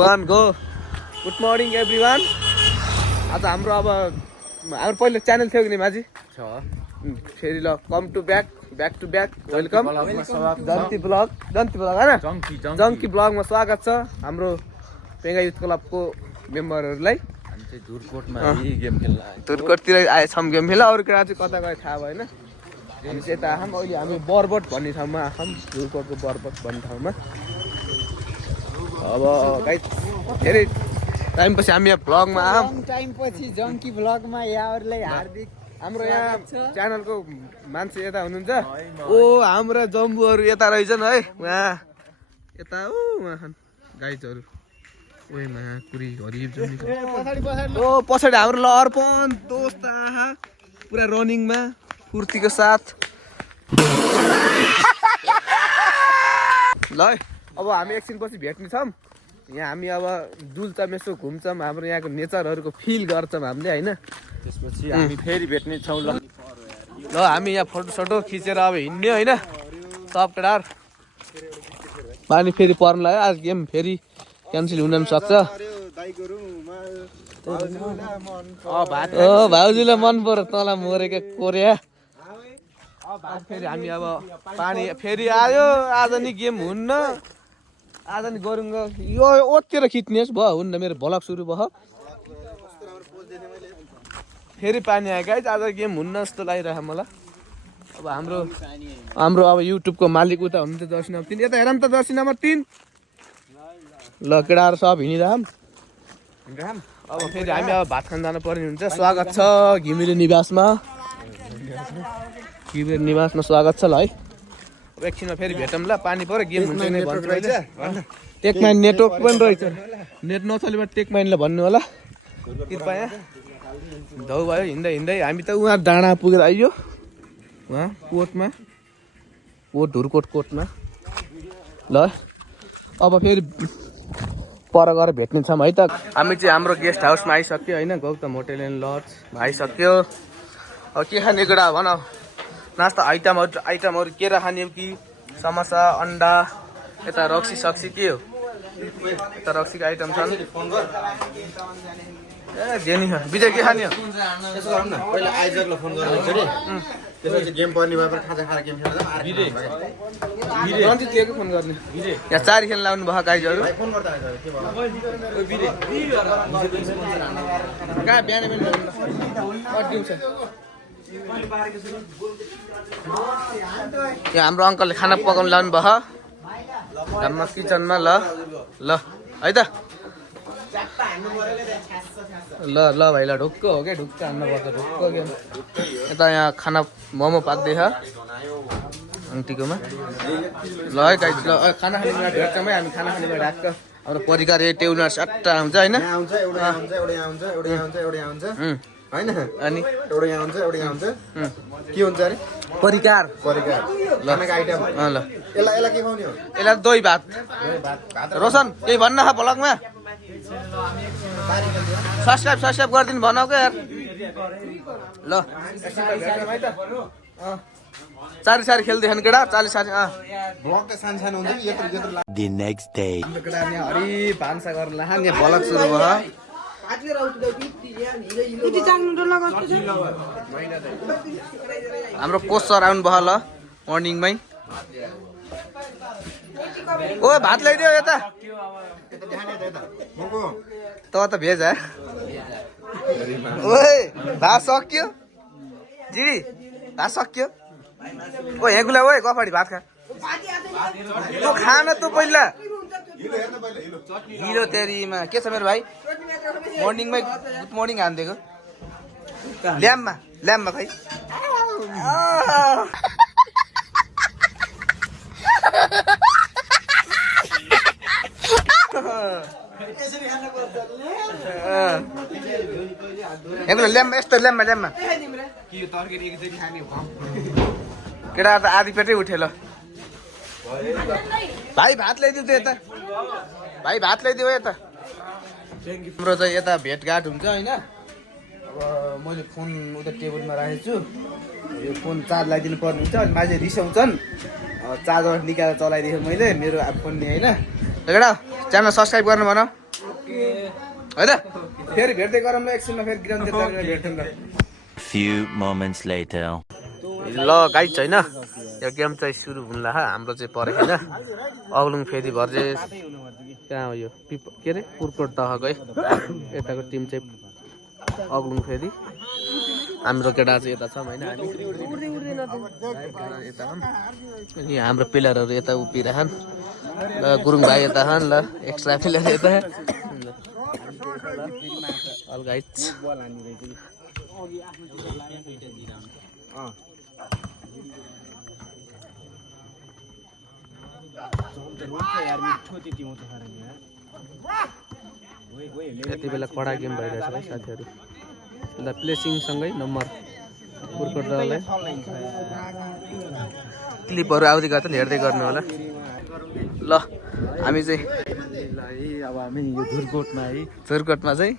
1 go good morning everyone आज हाम्रो अब हाम्रो पहिलो च्यानल थियो कि माझी फेरि ल come to back to back welcome जन्ती ब्लग हैन जङ्की ब्लगमा स्वागत छ हाम्रो पेगा युथ क्लबको मेम्बरहरूलाई धुरकोटतिर आएछौँ गेम खेल्न अरू केटा चाहिँ कता गए थाहा भएन हामी चाहिँ यता आएछौँ अहिले हामी बरबोट भन्ने ठाउँमा आएछौँ धुरकोटको बरबोट भन्ने ठाउँमा अब गाइस धेरै टाइमपछि हामी यहाँ भ्लगमा आयौँ टाइमपछि जङ्की भ्लगमा यहाँहरूलाई हार्दिक हाम्रो यहाँ च्यानलको मान्छे यता हुनुहुन्छ ओ हाम्रो जम्बुहरू यता रहेछन् है उहाँ यता उहाँ गाइजहरू ओएमा कुरी हरिब ओ पछाडि हाम्रो ल अर्पण दोस्त आहा पुरा रनिङमा फुर्तीको साथ ल अब हामी एकछिनपछि भेट्ने छौँ यहाँ हामी अब डुल्छौँ यसो घुम्छौँ हाम्रो यहाँको नेचरहरूको फिल गर्छौँ हामीले होइन त्यसपछि हामी फेरि भेट्ने छौँ ल हामी यहाँ फोटो खिचेर अब हिँड्ने होइन सब केटार पानी फेरि पर्नु लाग्यो आज गेम फेरि क्यान्सल हुन पनि सक्छ भाउजूलाई मन पर्यो तँलाई मरेको कोरिया फेरि हामी अब पानी फेरि आयो आज नि गेम हुन्न आज नि गरौँ यो ओतिर खिच्नेस् भयो हुन्न मेरो भ्लग सुरु भयो फेरि पानी आयो गाइस आज गेम हुन्न जस्तो लागिरहेको मलाई अब हाम्रो अब युट्युबको मालिक उता हुनुहुन्छ जर्सी नम्बर 3 यता हेर त जर्सी नम्बर 3 ल केटाहरू सब हिँडिरहौँ अब फेरि हामी अब भात खान जानु पर्ने हुन्छ स्वागत छ घिमिरे निवासमा स्वागत छ ल है अब एकछिनमा फेरि भेटौँ ल पानी पऱ्यो गेम हुन्छ नै भन्छु अहिले टेकमाइन नेटवर्क पनि रहेछ नेट नचलेमा टेकमाइनलाई भन्नु होला कृपया धौ भयो हिँड्दै हामी त उहाँ डाँडा पुगेर आइयो उहाँ कोटमा धुरकोट कोटमा ल अब फेरि पर गएर भेट्ने छौँ है त हामी चाहिँ हाम्रो गेस्ट हाउसमा आइसक्यो होइन गौतम होटेल एन्ड लज आइसक्यो अब के खाने कुरा भन नास्ता आइटमहरू के खाने कि समोसा अन्डा यता रक्सी सक्सी के हो यता रक्सीको आइटम छन् ए जेनी विजय के खाने हो यसो गरौँ न पहिला आइजरलाई फोन गरेर एकचोटि त्यसपछि गेम पर्ने भए पनि खाजा खाएर गेम खेल्दा रन्जित फोन गर्ने यहाँ 4 खेल्न लाउनु भयो गाइजहरू फोन गर्दा के भयो कहाँ बिहान यहाँ हाम्रो अङ्कलले खाना पकाउनु लाउनु भयो हाम्रो किचनमा ल है त ल भाइ ल ढुक्क हो क्या ढुक्क हान्नुपर्छ ढुक्क के यता यहाँ खाना मोमो पाक्दैछ आन्टीकोमा ल है गाइस ल खाना खाने बेला भेट्छौँ है हामी खाना खाने बेला ढाक्क हाम्रो परिकार टेउनर सट्टा हुन्छ होइन एउटा आउँछ हैन अनि एउटा यहाँ हुन्छ एउटा यहाँ हुन्छ के हुन्छ अरे परिकार खानाको आइटम ल यसलाई के खुवाउने हो यसलाई दही भात रोशन केही भन्न भ्लगमा सब्सक्राइब गरिदिनु भनौ क्या यार ल सारी खेल्दैछन् केटा 40 60 ब्लग त सानो हुन्छ नि यत्रो The next day. केटा यहाँ हरि भान्सा गरेर लाखान यहाँ भ्लग सुरु भयो हाम्रो कोच सर आउनु भयो ल मर्निङमै ओ भात ल्याइदियो यता त भेज ओए भात सक्यो जिडी भात सक्यो ओ हेगुला ओए गफाडी भात खा तँ खान त पहिला हिरो तेरीमा के छ मेरो भाइ मर्निङमै गुड मर्निङ हानिदिएको ल्याम्बमा खै ल्याम्बा यस्तो ल्याम्बा केटा त आधी पेटै उठे ल भाइ भात ल्याइदिउ त यता भाइ भात ल्याइदिउ यता हाम्रो चाहिँ यता भेटघाट हुन्छ होइन अब मैले फोन उता टेबलमा राखेको छु यो फोन चार्ज लगाइदिनु पर्ने हुन्छ अनि मान्छे रिसाउँछन् चार्जर निकालेर चलाइदिएको मैले मेरो फोन नि होइन केटा च्यानल सब्सक्राइब गर्नु भन होइन फेरि भेट्दै गरौँ ल एकछिनमा फेरि ग्राउन्ड भेट्छौँ ल Few moments later. ल गाइज होइन यो गेम चाहिँ सुरु हुन्ला हाम्रो चाहिँ परे होइन अग्लुङ फेरि भर चाहिँ कहाँ हो यो के अरे पुर्कोट तहको है यताको टिम चाहिँ अग्लुङ फेरि हाम्रो केटा चाहिँ यता छौँ होइन यता अनि हाम्रो प्लेयरहरू यता उभिरहन् ल गुरुङ भाइ यता छन् ल एक्स्ट्रा प्लेयर यता अल गाइज यति बेला कडा गेम भइरहेछ है साथीहरू ल प्लेसिङसँगै नम्बर पुर्कोट दललाई क्लिपहरू आउँदै गर्छ नि हेर्दै गर्नु होला ल हामी चाहिँ अब हामी यो धुर्कोटमा चाहिँ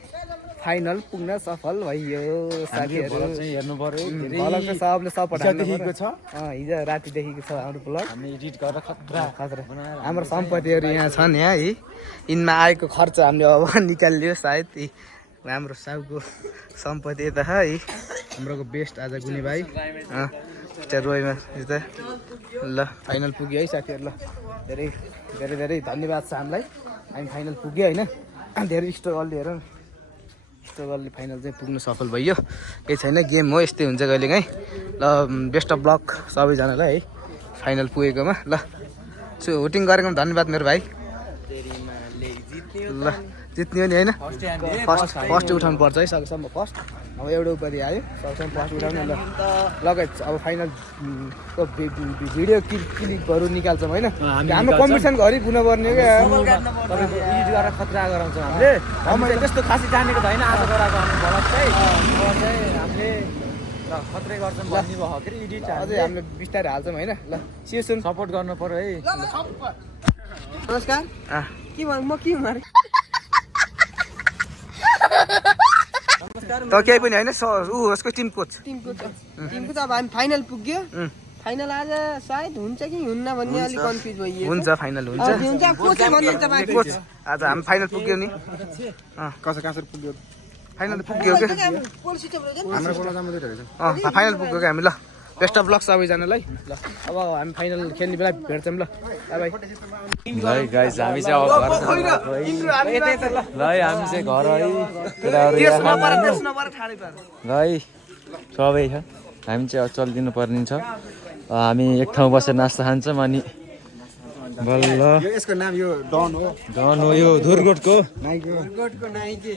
फाइनल पुग्न सफल भइयो साथीहरू हेर्नु पर्यो ब्लगको सबले सपोर्ट हिजोदेखिको छ हिजो रातिदेखिको छ हाम्रो ब्लग हामी एडिट गरेर खतरा हाम्रो सम्पत्तिहरू यहाँ छन् यहाँ है यिनमा आएको खर्च हामीले अब निकालियो सायद हाम्रो साउको सम्पत्ति यता है हाम्रोको बेस्ट आज गुनी भाइ रोयमा यता ल फाइनल पुग्यो है साथीहरू ल धेरै धेरै धेरै धन्यवाद छ हामीलाई हामी फाइनल पुग्यो होइन धेरै स्ट्रगलहरू स्ट्रगलले फाइनल चाहिँ पुग्न सफल भइयो केही छैन गेम हो यस्तै हुन्छ कहिलेकाहीँ ल बेस्ट अफ लक सबैजनालाई है फाइनल पुगेकोमा ल हुटिङ गरेकोमा धन्यवाद मेरो भाइ ल जित्ने हो नि होइन फर्स्ट उठाउनु पर्छ है सकेसम्म फर्स्ट अब एउटा उपरि आयो सकेसम्म फर्स्ट उठाउनु ल लगायत अब फाइनल भिडियो क्लिपहरू निकाल्छौँ होइन हाम्रो कम्पिटिसनको हरि पुग्न पर्ने क्या तपाईँको एडिट गरेर खतरा गराउँछौँ हामीले त्यस्तो खासै जानेको त होइन आज गराएको हामी भलक चाहिँ हामीले ल खत्रै गर्छौँ भन्ने भयो के एडिट अझै हामीले बिस्तारै हाल्छौँ होइन ल सिएसन सपोर्ट गर्नु पर्यो है नमस्कार के भन्नु म के हुनु त केही पनि होइन उसको टिम कोच टिमको त अब हामी फाइनल पुग्यो फाइनल आज सायद हुन्छ कि हुन्न भन्ने अलिक कन्फ्युज भइयो हुन्छ फाइनल हुन्छ कोच आज हामी फाइनल पुग्यो नि कसरी पुग्यो फाइनल पुग्यो क्या फाइनल पुग्यो क्या हामी ल बेस्ट अफ लक सबैजनालाई ल अब हामी फाइनल खेल्ने बेला भेट्छौँ ल बाई ल गाइस हामी चाहिँ अब घर ल हामी चाहिँ घर है ल सबै छ हामी चाहिँ चलिदिनु पर्ने छ हामी एक ठाउँ बसेर नास्ता खान्छौँ अनि बल्ल यसको नाम यो डन हो यो धुर्कोटको नाइके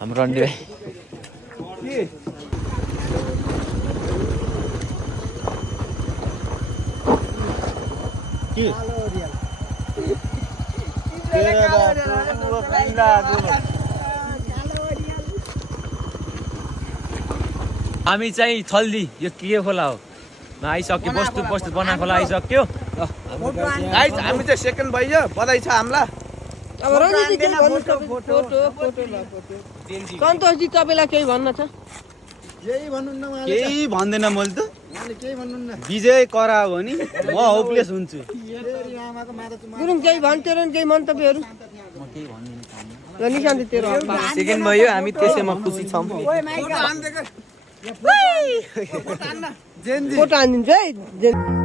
हाम्रो रन्डी भाइ हामी चाहिँ थल्दी यो के खोला हो आइसक्यो बस्तु बना खोला आइसक्यो गाइस हामी चाहिँ सेकेन्ड भइयो बधाई छ हामीलाई अब सन्तोषजी तपाईँलाई केही भन्न छ केही भन्दैन मैले त विजय करा हो नि म होपलेस हुन्छु गुरुङ केही भन्थ्यो र केही मन्तव्यहरू र निशान्त तेरो सेकेन्ड भयो हामी त्यसैमा खुसी छौँ फोटो हानिदिन्छ है